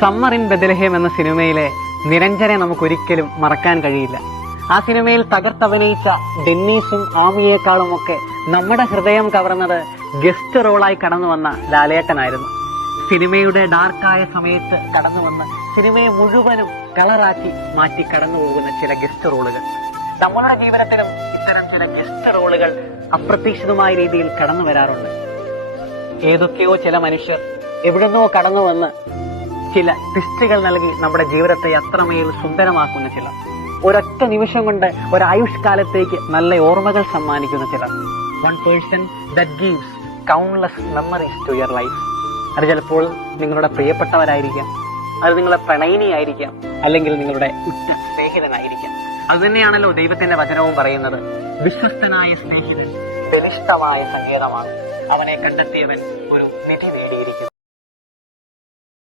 Summer in Bethlehem എന്ന സിനിമയിലെ നിരഞ്ജനെ നമുക്കൊരിക്കലും മറക്കാൻ കഴിയില്ല. ആ സിനിമയിൽ തകർത്തഭിനയിച്ച ഡെന്നീസും ആമിയേക്കാളും ഒക്കെ നമ്മുടെ ഹൃദയം കവർന്നത് ഗസ്റ്റ് റോളായി കടന്നു വന്ന ലാലേട്ടനായിരുന്നു. സിനിമയുടെ ഡാർക്കായ സമയത്ത് കടന്നു വന്ന് സിനിമയെ മുഴുവനും കളറാക്കി മാറ്റി കടന്നു പോകുന്ന ചില ഗസ്റ്റ് റോളുകൾ. നമ്മളുടെ ജീവിതത്തിലും ഇത്തരം ചില ഗസ്റ്റ് റോളുകൾ അപ്രതീക്ഷിതമായ രീതിയിൽ കടന്നു വരാറുണ്ട്. ഏതൊക്കെയോ ചില മനുഷ്യർ എവിടുന്നോ കടന്നു വന്ന് ചില ട്വിസ്റ്റുകൾ നൽകി നമ്മുടെ ജീവിതത്തെ അത്രമേൽ സുന്ദരമാക്കുന്ന ചിലർ, ഒരൊറ്റ നിമിഷം കൊണ്ട് ഒരായുഷ്കാലത്തേക്ക് നല്ല ഓർമ്മകൾ സമ്മാനിക്കുന്ന ചിലർ. One person that gives countless memories to your life. അത് ചിലപ്പോൾ നിങ്ങളുടെ പ്രിയപ്പെട്ടവരായിരിക്കാം, അത് നിങ്ങളുടെ പ്രണയിനിയായിരിക്കാം, അല്ലെങ്കിൽ നിങ്ങളുടെ ഉറ്റ സ്നേഹിതനായിരിക്കാം. അതുതന്നെയാണല്ലോ ദൈവത്തിന്റെ വചനവും പറയുന്നത്, വിശ്വസ്തനായ സ്നേഹിതൻ ബലിഷ്ഠമായ സങ്കേതമാണ്, അവനെ കണ്ടെത്തിയവൻ ഒരു നിധി നേടിയിരിക്കുന്നു.